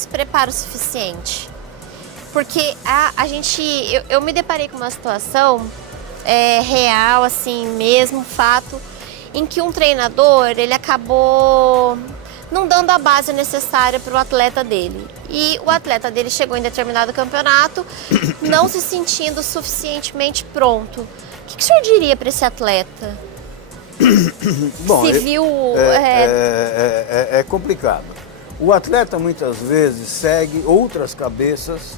esse preparo suficiente? Porque eu me deparei com uma situação real, assim mesmo, fato, em que um treinador, ele acabou não dando a base necessária para o atleta dele. E o atleta dele chegou em determinado campeonato não se sentindo suficientemente pronto. O que o senhor diria para esse atleta? Bom, se viu... é complicado. O atleta muitas vezes segue outras cabeças,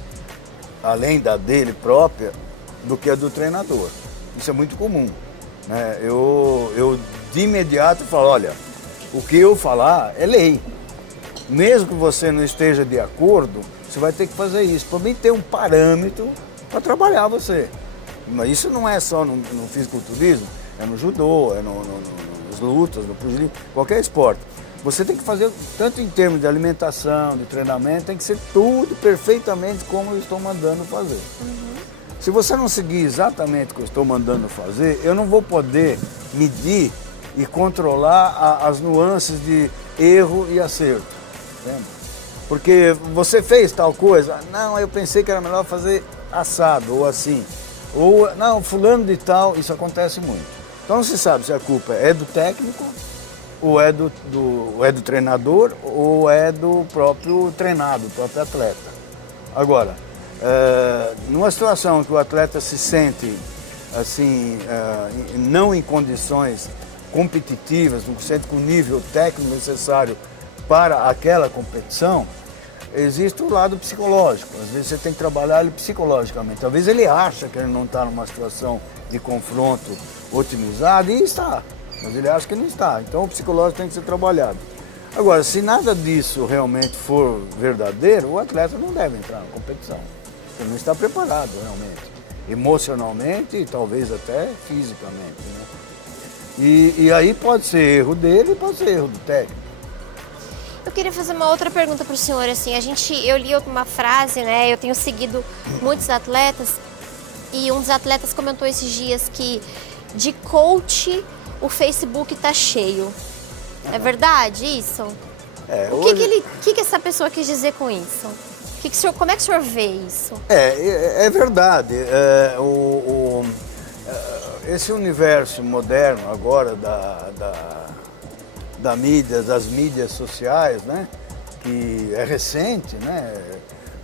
além da dele própria, do que a do treinador. Isso é muito comum, né? Eu de imediato falo, olha, o que eu falar é lei. Mesmo que você não esteja de acordo, você vai ter que fazer isso, para mim ter um parâmetro para trabalhar você. Mas isso não é só no fisiculturismo, é no judô, é nas lutas, no pugilismo, qualquer esporte. Você tem que fazer, tanto em termos de alimentação, de treinamento, tem que ser tudo perfeitamente como eu estou mandando fazer. Se você não seguir exatamente o que eu estou mandando fazer, eu não vou poder medir e controlar as nuances de erro e acerto. Entende? Porque você fez tal coisa, não, eu pensei que era melhor fazer assado ou assim. Ou, não, fulano de tal, isso acontece muito. Então não se sabe se a culpa é do técnico, ou é do treinador, ou é do próprio treinado, do próprio atleta. Agora, numa situação que o atleta se sente assim, não em condições competitivas, não se sente com o nível técnico necessário para aquela competição, existe o lado psicológico. Às vezes você tem que trabalhar ele psicologicamente. Talvez ele acha que ele não está numa situação de confronto otimizado e está, mas ele acha que não está. Então o psicológico tem que ser trabalhado. Agora, se nada disso realmente for verdadeiro, o atleta não deve entrar na competição. Ele não está preparado realmente, emocionalmente e talvez até fisicamente, né? E aí pode ser erro dele e pode ser erro do técnico. Eu queria fazer uma outra pergunta para o senhor, assim, eu li uma frase, né, eu tenho seguido muitos atletas e um dos atletas comentou esses dias que de coach o Facebook tá cheio. É verdade isso? O que essa pessoa quis dizer com isso? Como é que o senhor vê isso? É verdade. Esse universo moderno agora das mídias sociais, né, que é recente, né?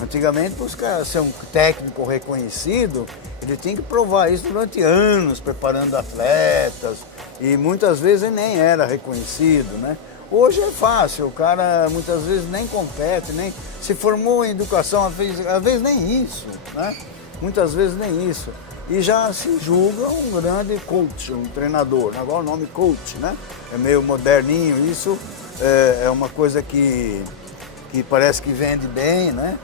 Antigamente, para ser um técnico reconhecido, ele tinha que provar isso durante anos, preparando atletas, e muitas vezes ele nem era reconhecido, né? Hoje é fácil, o cara muitas vezes nem compete, nem se formou em educação, às vezes nem isso, né? Muitas vezes nem isso. E já se julga um grande coach, um treinador. Agora o nome coach, né? É meio moderninho, isso é uma coisa que parece que vende bem, né?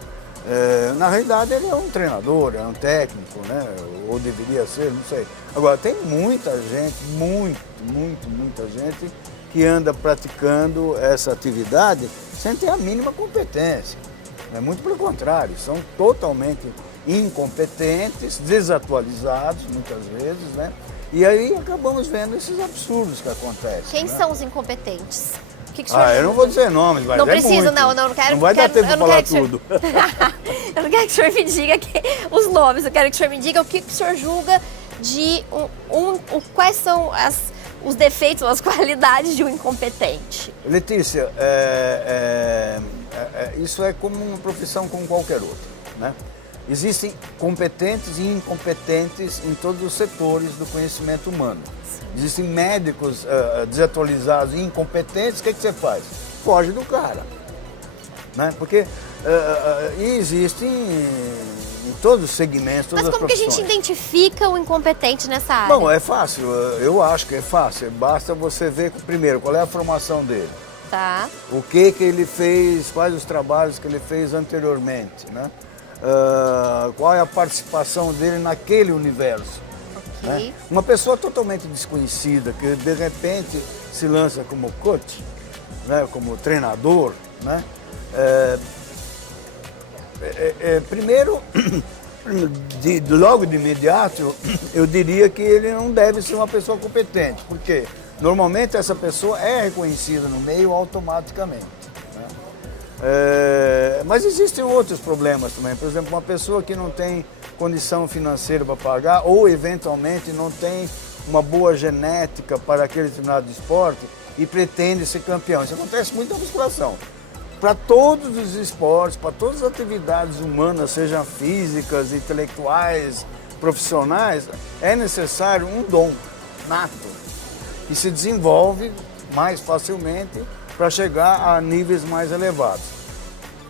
Na realidade ele é um treinador, é um técnico, né? Ou deveria ser, não sei. Agora tem muita gente, muita gente que anda praticando essa atividade sem ter a mínima competência. Muito pelo contrário, são totalmente incompetentes, desatualizados muitas vezes, né? E aí acabamos vendo esses absurdos que acontecem. Quem né? são os incompetentes? O que o senhor eu não vou dizer nomes, mas não é precisa, muito. não quero. Não vai dar tempo de falar tudo. Eu não quero que o senhor me diga os nomes, eu quero que o senhor me diga o que o senhor julga de quais são os defeitos, as qualidades de um incompetente. Letícia, isso é como uma profissão como qualquer outra, né? Existem competentes e incompetentes em todos os setores do conhecimento humano. Sim. Existem médicos desatualizados e incompetentes, o que você faz? Foge do cara. Né? Porque existem em todos os segmentos, todas as profissões. Mas como que a gente identifica o incompetente nessa área? Bom, é fácil, eu acho que é fácil. Basta você ver, primeiro, qual é a formação dele. Tá. O que ele fez, quais os trabalhos que ele fez anteriormente, né? Qual é a participação dele naquele universo. Okay. Né? Uma pessoa totalmente desconhecida, que de repente se lança como coach, né? Como treinador, né? Primeiro, logo de imediato, eu diria que ele não deve ser uma pessoa competente, porque normalmente essa pessoa é reconhecida no meio automaticamente. Né? Mas existem outros problemas também. Por exemplo, uma pessoa que não tem condição financeira para pagar ou eventualmente não tem uma boa genética para aquele determinado esporte e pretende ser campeão. Isso acontece muito na musculação. Para todos os esportes, para todas as atividades humanas, sejam físicas, intelectuais, profissionais, é necessário um dom nato que se desenvolve mais facilmente para chegar a níveis mais elevados.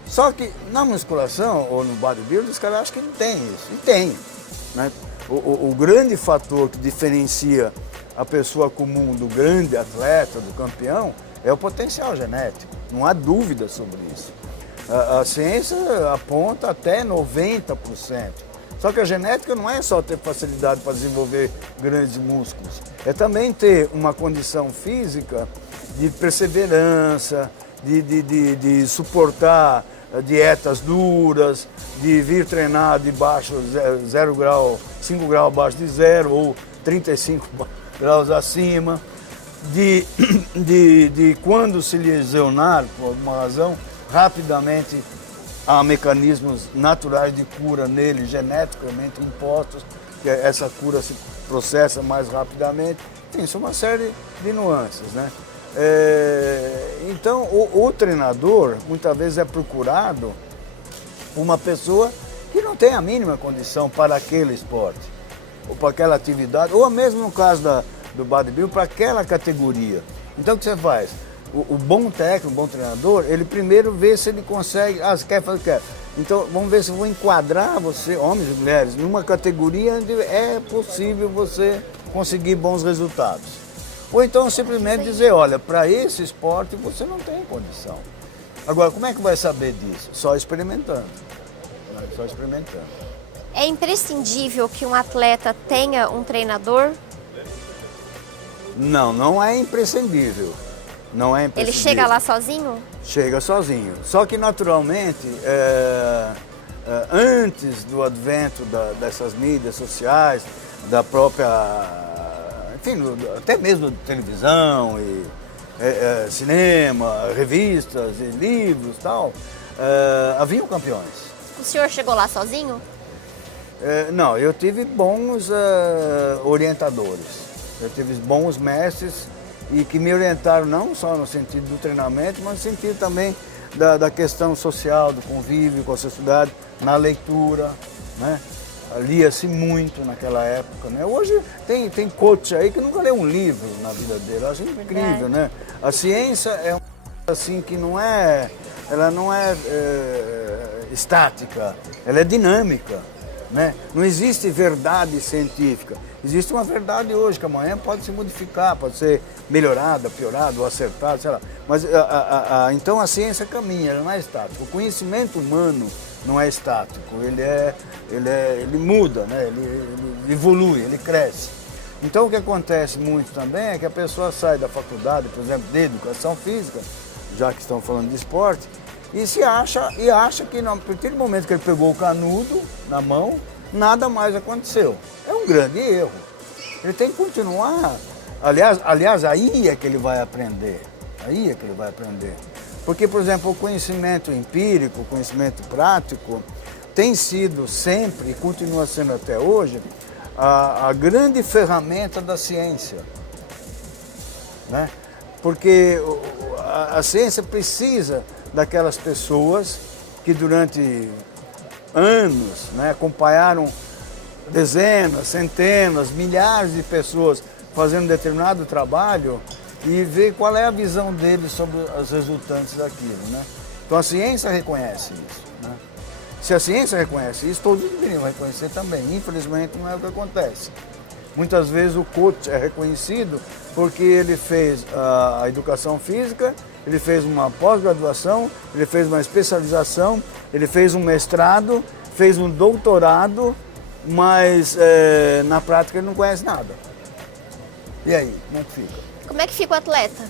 Só que na musculação ou no bodybuilding, os caras acham que não tem isso. E tem. Né? O grande fator que diferencia a pessoa comum do grande atleta, do campeão, é o potencial genético. Não há dúvida sobre isso. A ciência aponta até 90%. Só que a genética não é só ter facilidade para desenvolver grandes músculos. É também ter uma condição física de perseverança, de suportar dietas duras, de vir treinar debaixo 0 grau, 5 graus abaixo de zero ou 35 graus acima, de quando se lesionar por alguma razão, rapidamente há mecanismos naturais de cura nele, geneticamente impostos, que essa cura se processa mais rapidamente. Tem isso, uma série de nuances, né? Então, o treinador, muitas vezes, é procurado uma pessoa que não tem a mínima condição para aquele esporte, ou para aquela atividade, ou mesmo no caso do bodybuilding, para aquela categoria. Então, o que você faz? O bom técnico, o bom treinador, ele primeiro vê se ele consegue, você quer fazer, quer. Então, vamos ver se eu vou enquadrar você, homens e mulheres, numa categoria onde é possível você conseguir bons resultados. Ou então simplesmente dizer, olha, para esse esporte você não tem condição. Agora, como é que vai saber disso? Só experimentando. Só experimentando. É imprescindível que um atleta tenha um treinador? Não é imprescindível. Não é imprescindível. Ele chega lá sozinho? Chega sozinho. Só que, naturalmente, antes do advento dessas mídias sociais, da própria... Enfim, até mesmo de televisão, e, cinema, revistas, e livros e tal, haviam campeões. O senhor chegou lá sozinho? Não, eu tive bons orientadores, eu tive bons mestres e que me orientaram não só no sentido do treinamento, mas no sentido também da questão social, do convívio com a sociedade, na leitura, né? Lia-se muito naquela época, né? Hoje tem coach aí que nunca leu um livro na vida dele, eu acho incrível, né? A ciência é uma coisa assim que ela não é estática, ela é dinâmica, né? Não existe verdade científica, existe uma verdade hoje que amanhã pode se modificar, pode ser melhorada, piorada ou acertada, sei lá. Mas então a ciência caminha, ela não é estática. O conhecimento humano não é estático, ele muda, né? Ele evolui, ele cresce. Então o que acontece muito também é que a pessoa sai da faculdade, por exemplo, de educação física, já que estão falando de esporte, e acha que a partir do momento que ele pegou o canudo na mão, nada mais aconteceu. É um grande erro. Ele tem que continuar. Aliás, aí é que ele vai aprender. Aí é que ele vai aprender. Porque, por exemplo, o conhecimento empírico, o conhecimento prático, tem sido sempre, e continua sendo até hoje, a grande ferramenta da ciência. Né? Porque a ciência precisa daquelas pessoas que durante anos, né, acompanharam dezenas, centenas, milhares de pessoas fazendo determinado trabalho e ver qual é a visão deles sobre as resultantes daquilo, né? Então a ciência reconhece isso, né? Se a ciência reconhece isso, todos deveriam reconhecer também. Infelizmente não é o que acontece. Muitas vezes o coach é reconhecido porque ele fez a educação física, ele fez uma pós-graduação, ele fez uma especialização, ele fez um mestrado, fez um doutorado, mas na prática ele não conhece nada. E aí, como é que fica? Como é que fica o atleta?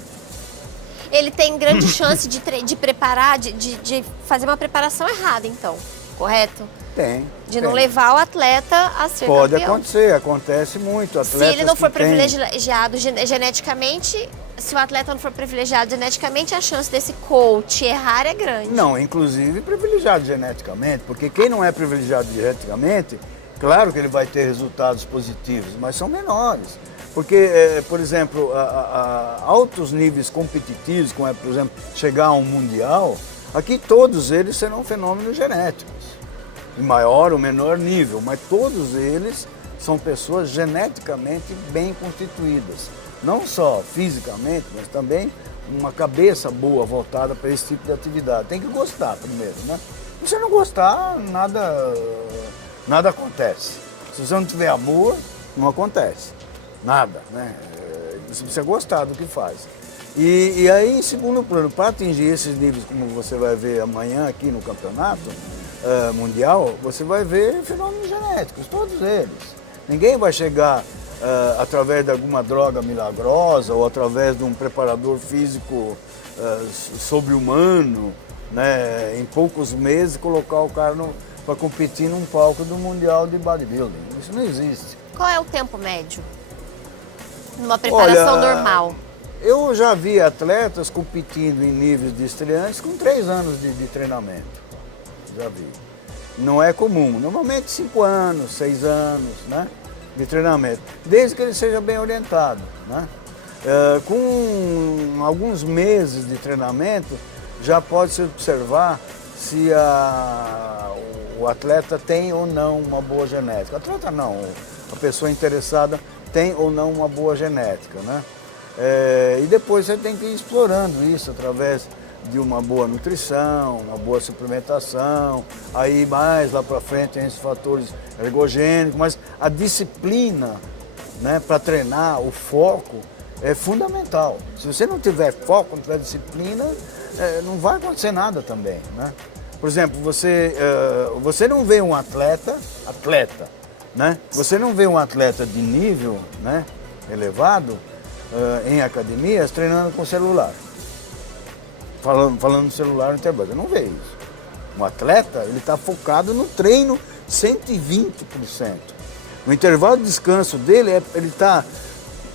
Ele tem grande chance de preparar, de fazer uma preparação errada, então. correto? Tem. De não levar o atleta a ser Pode campeão. acontecer, acontece muito. Se ele não for privilegiado geneticamente, se o atleta não for privilegiado geneticamente, a chance desse coach errar é grande. Não, inclusive privilegiado geneticamente, porque quem não é privilegiado geneticamente, claro que ele vai ter resultados positivos, mas são menores. Porque, por exemplo, altos níveis competitivos, como é, por exemplo, chegar a um mundial, aqui todos eles serão fenômenos genéticos. Em maior ou menor nível, mas todos eles são pessoas geneticamente bem constituídas. Não só fisicamente, mas também uma cabeça boa voltada para esse tipo de atividade. Tem que gostar primeiro, né? Se você não gostar, nada acontece. Se você não tiver amor, não acontece. Nada, né? Você precisa gostar do que faz. E aí, em segundo plano, para atingir esses níveis, como você vai ver amanhã aqui no campeonato mundial, você vai ver fenômenos genéticos, todos eles. Ninguém vai chegar através de alguma droga milagrosa ou através de um preparador físico sobre-humano, né, em poucos meses colocar o cara para competir num palco do Mundial de Bodybuilding. Isso não existe. Qual é o tempo médio numa preparação normal? Eu já vi atletas competindo em níveis de estreantes com 3 anos de treinamento. Já vi. Não é comum. Normalmente 5 anos, 6 anos, né, de treinamento. Desde que ele seja bem orientado, né? Com alguns meses de treinamento, já pode-se observar se o atleta tem ou não uma boa genética. Atleta não, a pessoa interessada tem ou não uma boa genética, né? E depois você tem que ir explorando isso através de uma boa nutrição, uma boa suplementação, aí mais lá para frente tem esses fatores ergogênicos, mas a disciplina, né, para treinar, o foco é fundamental. Se você não tiver foco, não tiver disciplina, não vai acontecer nada também, né? Por exemplo, você não vê um atleta, né? Você não vê um atleta de nível, né, elevado em academias treinando com celular. Falando no celular no intervalo, eu não vejo isso. Um atleta, ele está focado no treino 120%. No intervalo de descanso dele,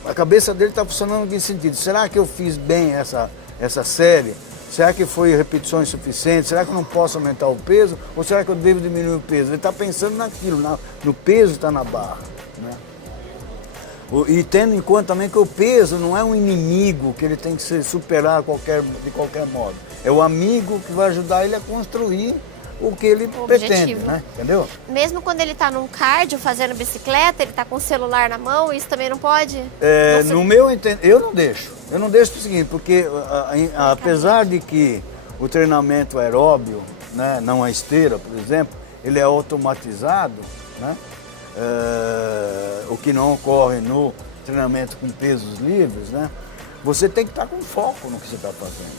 a cabeça dele está funcionando em que sentido? Será que eu fiz bem essa série? Será que foi repetições suficientes? Será que eu não posso aumentar o peso? Ou será que eu devo diminuir o peso? Ele está pensando naquilo, no peso está na barra, né? E tendo em conta também que o peso não é um inimigo que ele tem que se superar de qualquer modo. É o amigo que vai ajudar ele a construir o que ele pretende, né? Entendeu? Mesmo quando ele está num cardio fazendo bicicleta, ele está com o celular na mão, isso também não pode? No meu entendimento, eu não deixo. Eu não deixo pelo seguinte, porque apesar de que o treinamento aeróbio, né, não a esteira, por exemplo, ele é automatizado, né? O que não ocorre no treinamento com pesos livres, né? Você tem que estar com foco no que você está fazendo.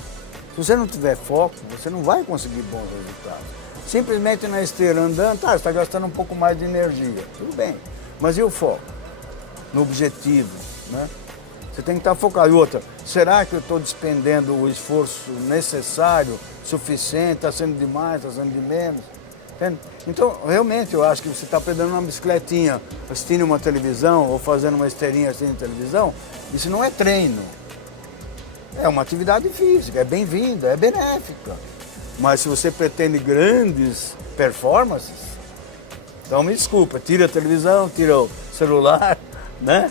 Se você não tiver foco, você não vai conseguir bons resultados. Simplesmente na esteira andando, você está gastando um pouco mais de energia, tudo bem. Mas e o foco? No objetivo, né? Você tem que estar focado. E outra, será que eu estou despendendo o esforço necessário, suficiente, está sendo demais, está sendo de menos? Entende? Então, realmente, eu acho que você está pedalando uma bicicletinha, assistindo uma televisão ou fazendo uma esteirinha assistindo televisão, isso não é treino. É uma atividade física, é bem-vinda, é benéfica. Mas se você pretende grandes performances, então me desculpa, tira a televisão, tira o celular, né?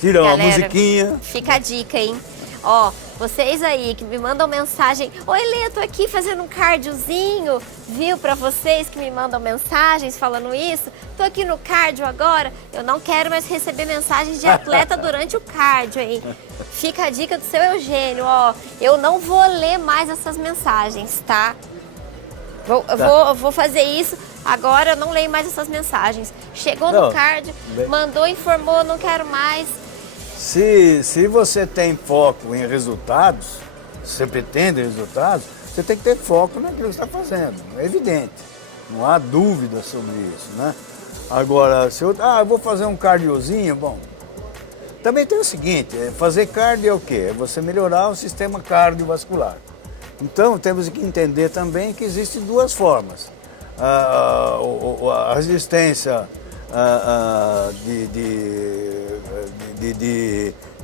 Tira uma musiquinha. Fica a dica, hein? Ó, vocês aí que me mandam mensagem, oi Lê, tô aqui fazendo um cardiozinho, viu? Pra vocês que me mandam mensagens falando isso, tô aqui no cardio agora, eu não quero mais receber mensagens de atleta durante o cardio, hein? Fica a dica do seu Eugênio, ó, eu não vou ler mais essas mensagens, tá? Vou fazer isso, agora eu não leio mais essas mensagens. Chegou no cardio, mandou, informou, não quero mais. Se você tem foco em resultados, se você pretende resultados, você tem que ter foco naquilo que você está fazendo. É evidente, não há dúvida sobre isso, né? Agora, se eu vou fazer um cardiozinho, bom, também tem o seguinte, fazer cardio é o quê? É você melhorar o sistema cardiovascular. Então, temos que entender também que existem duas formas. a resistência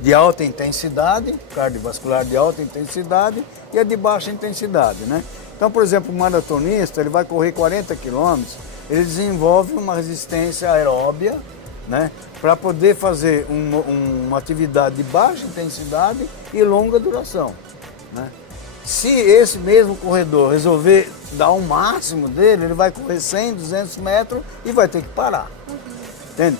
de alta intensidade, cardiovascular de alta intensidade e a de baixa intensidade, né? Então, por exemplo, o maratonista, ele vai correr 40 quilômetros, ele desenvolve uma resistência aeróbia, né? Para poder fazer uma atividade de baixa intensidade e longa duração, né? Se esse mesmo corredor resolver dar o máximo dele, ele vai correr 100, 200 metros e vai ter que parar. Entende?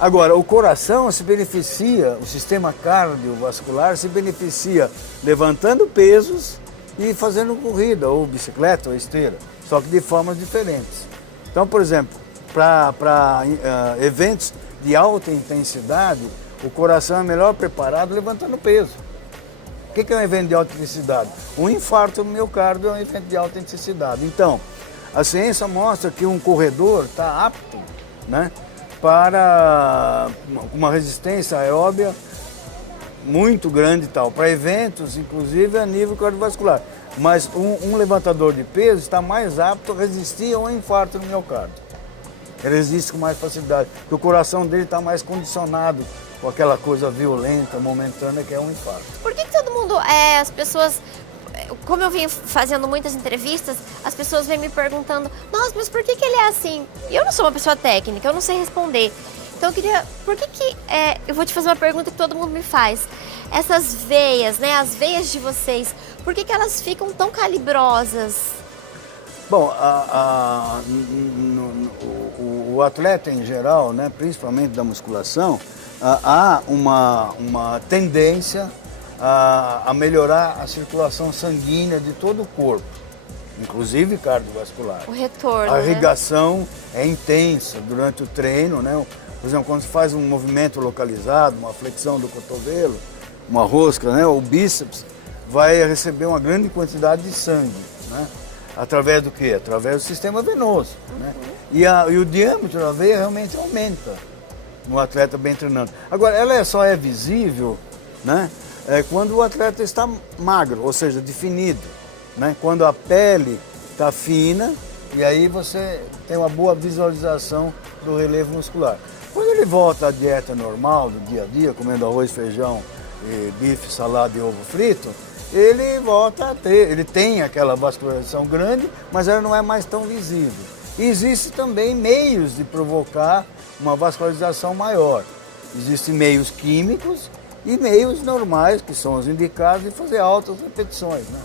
Agora, o coração se beneficia, o sistema cardiovascular se beneficia levantando pesos e fazendo corrida, ou bicicleta, ou esteira, só que de formas diferentes. Então, por exemplo, para eventos de alta intensidade, o coração é melhor preparado levantando peso. O que é um evento de alta intensidade? Um infarto no miocárdio é um evento de alta intensidade. Então, a ciência mostra que um corredor está apto, né, para uma resistência aeróbia muito grande e tal, para eventos, inclusive a nível cardiovascular. Mas um levantador de peso está mais apto a resistir a um infarto no miocárdio. Ele resiste com mais facilidade, porque o coração dele está mais condicionado com aquela coisa violenta, momentânea, que é um infarto. Por que todo mundo, as pessoas, como eu venho fazendo muitas entrevistas, as pessoas vêm me perguntando, nossa, mas por que ele é assim? E eu não sou uma pessoa técnica, eu não sei responder. Então eu queria, eu vou te fazer uma pergunta que todo mundo me faz. Essas veias, né, as veias de vocês, por que elas ficam tão calibrosas? Bom, o atleta em geral, né, principalmente da musculação, há uma tendência a melhorar a circulação sanguínea de todo o corpo, inclusive cardiovascular. O retorno, a irrigação, né, é intensa durante o treino, né? Por exemplo, quando se faz um movimento localizado, uma flexão do cotovelo, uma rosca, né, o bíceps vai receber uma grande quantidade de sangue, né? Através do quê? Através do sistema venoso, né? E o diâmetro da veia realmente aumenta no atleta bem treinando. Agora, ela só é visível, né, quando o atleta está magro, ou seja, definido, né? Quando a pele está fina, e aí você tem uma boa visualização do relevo muscular. Quando ele volta à dieta normal, do dia a dia, comendo arroz, feijão, bife, salada e ovo frito, ele volta a ter, ele tem aquela vascularização grande, mas ela não é mais tão visível. E existem também meios de provocar uma vascularização maior. Existem meios químicos e meios normais, que são os indicados de fazer altas repetições, né?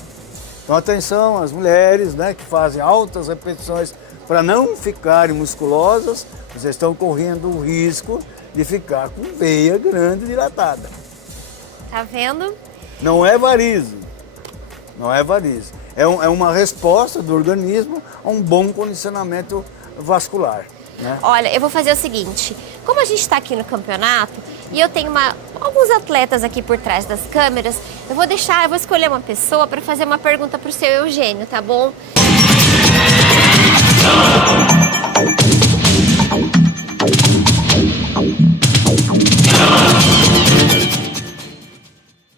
Então, atenção às mulheres, né, que fazem altas repetições para não ficarem musculosas, vocês estão correndo o risco de ficar com veia grande dilatada. Tá vendo? Não é varize, não é varize. É uma resposta do organismo a um bom condicionamento vascular, né? Olha, eu vou fazer o seguinte, como a gente está aqui no campeonato e eu tenho alguns atletas aqui por trás das câmeras, eu vou escolher uma pessoa para fazer uma pergunta para o seu Eugênio, tá bom?